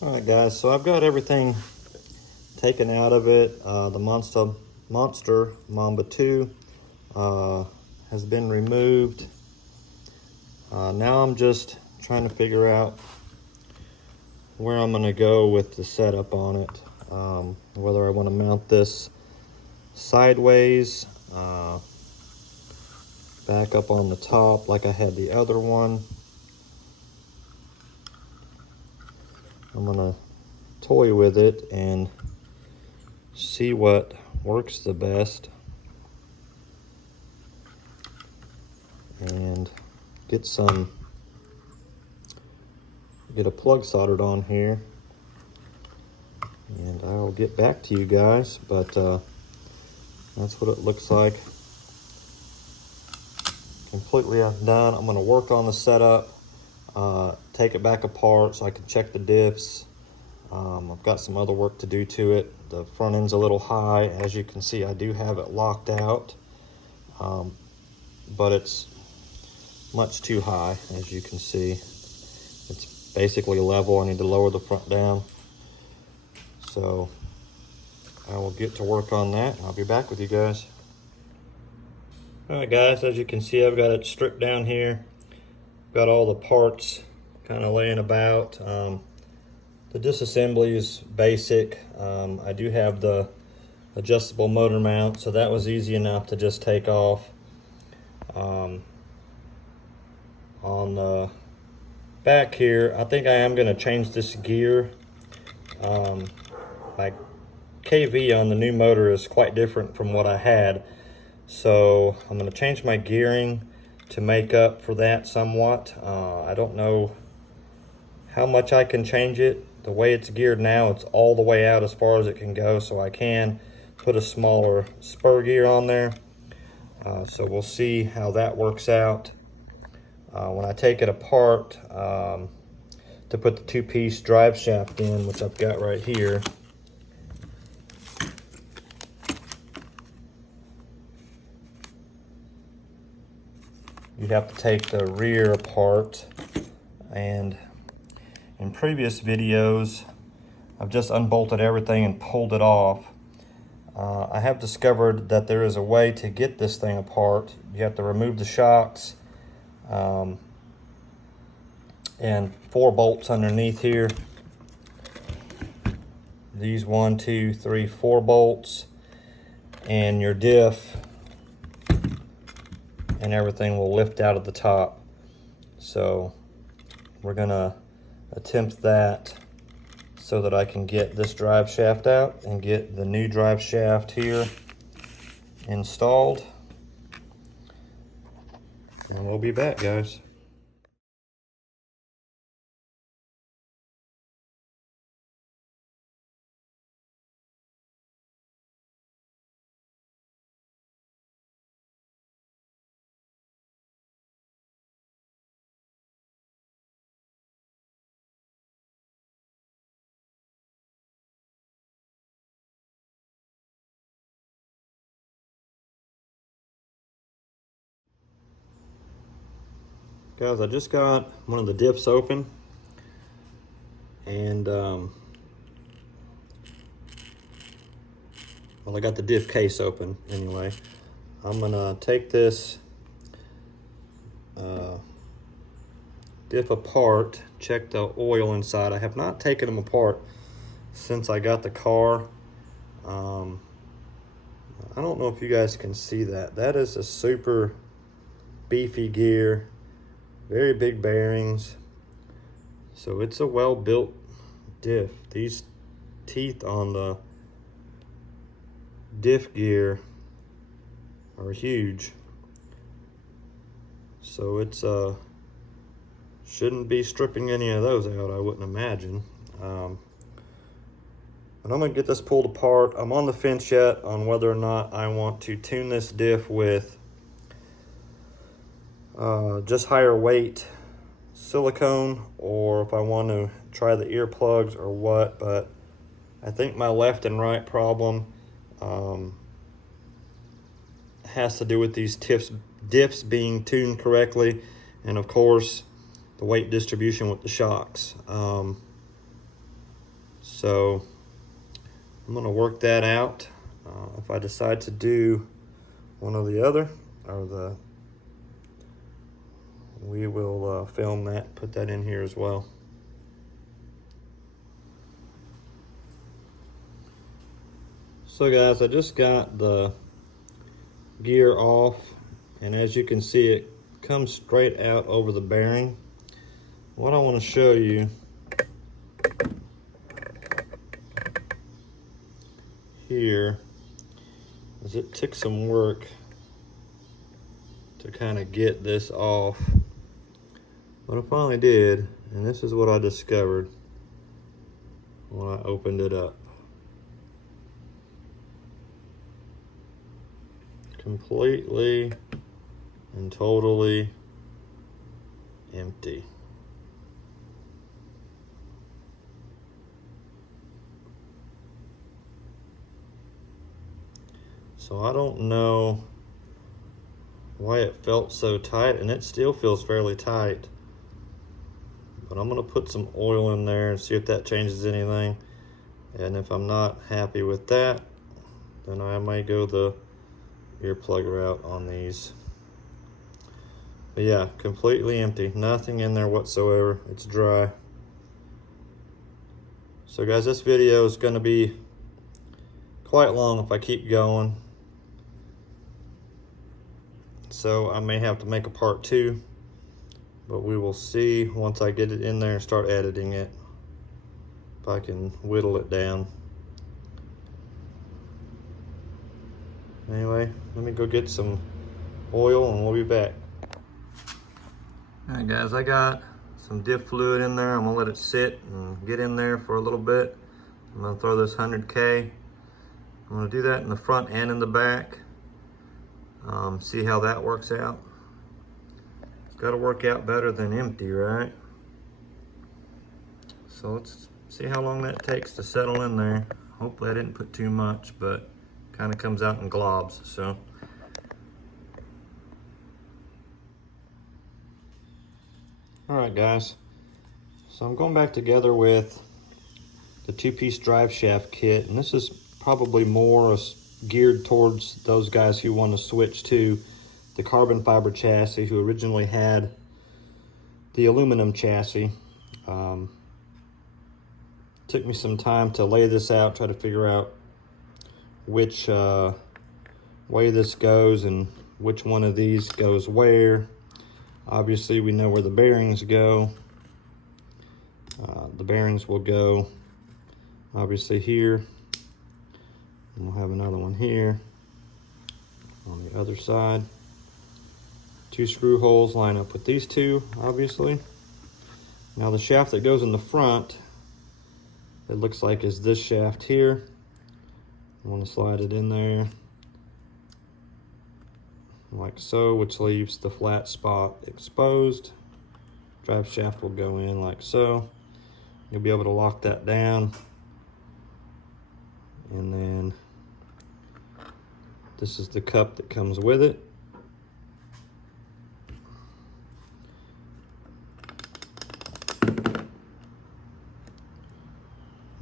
All right, guys, so I've got everything taken out of it. The Monster Mamba 2 has been removed. Now I'm just trying to figure out where I'm going to go with the setup on it. Whether I want to mount this sideways, back up on the top like I had the other one. I'm going to toy with it and see what works the best and get a plug soldered on here, and I'll get back to you guys. But that's what it looks like completely done. I'm going to work on the setup, take it back apart so I can check the diffs. I've got some other work to do to it. The front end's a little high. As you can see, I do have it locked out, but it's much too high. As you can see, it's basically level. I need to lower the front down. So I will get to work on that, and I'll be back with you guys. All right, guys, as you can see, I've got it stripped down here. Got all the parts kind of laying about. The disassembly is basic. I do have the adjustable motor mount, so that was easy enough to just take off. On the back here, I think I am going to change this gear. My KV on the new motor is quite different from what I had, so I'm going to change my gearing to make up for that somewhat. I don't know how much I can change it. The way it's geared now, it's all the way out as far as it can go, so I can put a smaller spur gear on there. So we'll see how that works out. When I take it apart to put the two-piece drive shaft in, which I've got right here, you have to take the rear apart, and in previous videos I've just unbolted everything and pulled it off. I have discovered that there is a way to get this thing apart. You have to remove the shocks and 4 bolts underneath here. These 1, 2, 3, 4 bolts, and your diff and everything will lift out of the top. So we're gonna attempt that so that I can get this drive shaft out and get the new drive shaft here installed. And we'll be back, guys. Guys, I just got one of the diffs open, and well, I got the diff case open anyway. I'm gonna take this diff apart, check the oil inside. I have not taken them apart since I got the car. I don't know if you guys can see that. That is a super beefy gear. Very big bearings, so it's a well-built diff. These teeth on the diff gear are huge, so it's shouldn't be stripping any of those out, I wouldn't imagine. And I'm gonna get this pulled apart. I'm on the fence yet on whether or not I want to tune this diff with just higher weight silicone, or if I want to try the earplugs or what. But I think my left and right problem has to do with these diffs being tuned correctly, and of course the weight distribution with the shocks. So I'm gonna work that out. If I decide to do one or the other, we will film that, put that in here as well. So guys, I just got the gear off, and as you can see, it comes straight out over the bearing. What I want to show you here is it took some work to kind of get this off, but I finally did, and this is what I discovered when I opened it up. Completely and totally empty. So I don't know why it felt so tight, and it still feels fairly tight, but I'm gonna put some oil in there and see if that changes anything. And if I'm not happy with that, then I may go the earplug route on these. But yeah, completely empty, nothing in there whatsoever. It's dry. So guys, this video is going to be quite long if I keep going, so I may have to make a part 2, but we will see once I get it in there and start editing it, if I can whittle it down. Anyway, let me go get some oil and we'll be back. All right guys, I got some diff fluid in there. I'm gonna let it sit and get in there for a little bit. I'm gonna throw this 100K. I'm gonna do that in the front and in the back. See how that works out. It's gotta work out better than empty, right? So let's see how long that takes to settle in there. Hopefully I didn't put too much, but kind of comes out in globs, so. All right guys, so I'm going back together with the 2-piece drive shaft kit, and this is probably more geared towards those guys who want to switch to the carbon fiber chassis, who originally had the aluminum chassis. Took me some time to lay this out, try to figure out which way this goes and which one of these goes where. Obviously we know where the bearings go. The bearings will go obviously here, and we'll have another one here on the other side. 2 screw holes line up with these 2, obviously. Now the shaft that goes in the front, it looks like is this shaft here. I want to slide it in there like so, which leaves the flat spot exposed. Drive shaft will go in like so. You'll be able to lock that down, and then this is the cup that comes with it.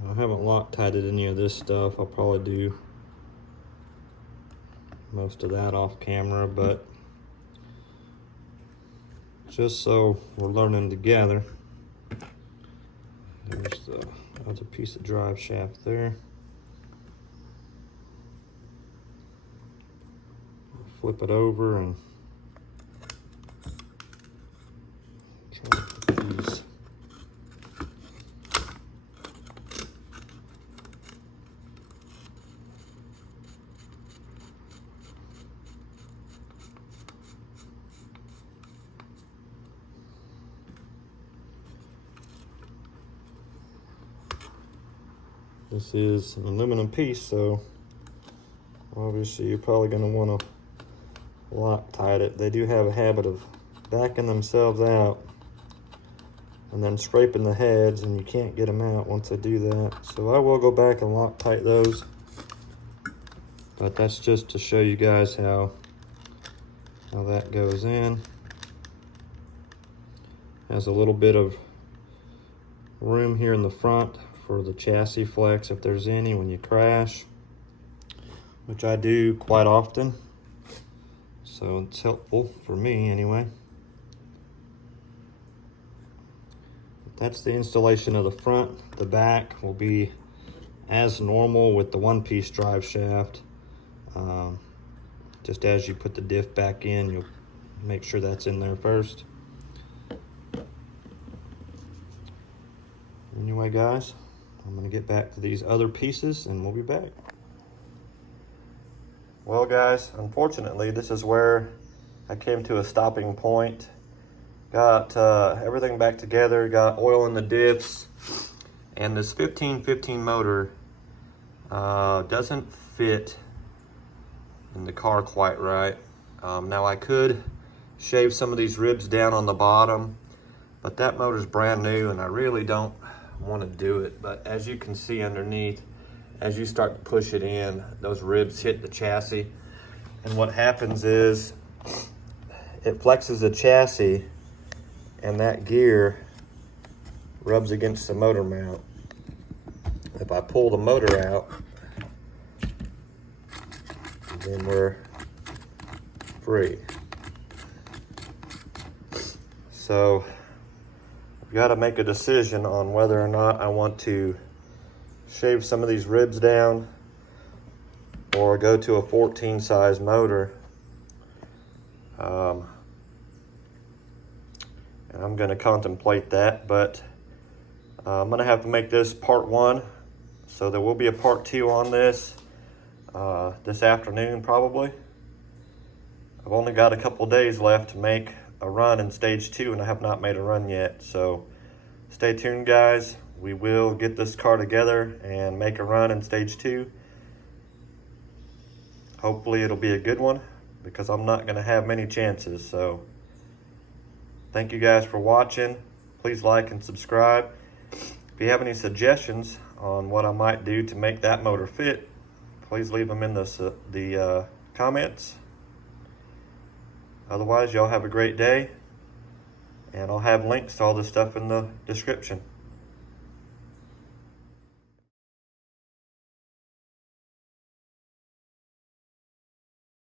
I haven't Loctited any of this stuff. I'll probably do most of that off camera, but just so we're learning together. There's the other piece of drive shaft there. Flip it over and try to put these. This is an aluminum piece, so obviously you're probably going to want to Loctite it. They do have a habit of backing themselves out and then scraping the heads, and you can't get them out once they do that. So I will go back and Loctite those, but that's just to show you guys how that goes in. Has a little bit of room here in the front for the chassis flex if there's any when you crash, which I do quite often. So it's helpful for me anyway. That's the installation of the front. The back will be as normal with the one-piece drive shaft. Just as you put the diff back in, you'll make sure that's in there first. Anyway, guys, I'm gonna get back to these other pieces and we'll be back. Well, guys, unfortunately, this is where I came to a stopping point. Got everything back together, got oil in the diffs, and this 1515 motor doesn't fit in the car quite right. Now I could shave some of these ribs down on the bottom, but that motor's brand new and I really don't want to do it. But as you can see underneath, as you start to push it in, those ribs hit the chassis, and what happens is it flexes the chassis and that gear rubs against the motor mount. If I pull the motor out, then we're free. So I've got to make a decision on whether or not I want to shave some of these ribs down or go to a 14 size motor. And I'm going to contemplate that, but I'm going to have to make this part 1, so there will be a part 2 on this this afternoon probably. I've only got a couple days left to make a run in stage 2 and I have not made a run yet, so stay tuned, guys. We will get this car together and make a run in stage 2. Hopefully it'll be a good one, because I'm not going to have many chances. So thank you guys for watching. Please like and subscribe. If you have any suggestions on what I might do to make that motor fit, please leave them in the comments. Otherwise, y'all have a great day, and I'll have links to all this stuff in the description.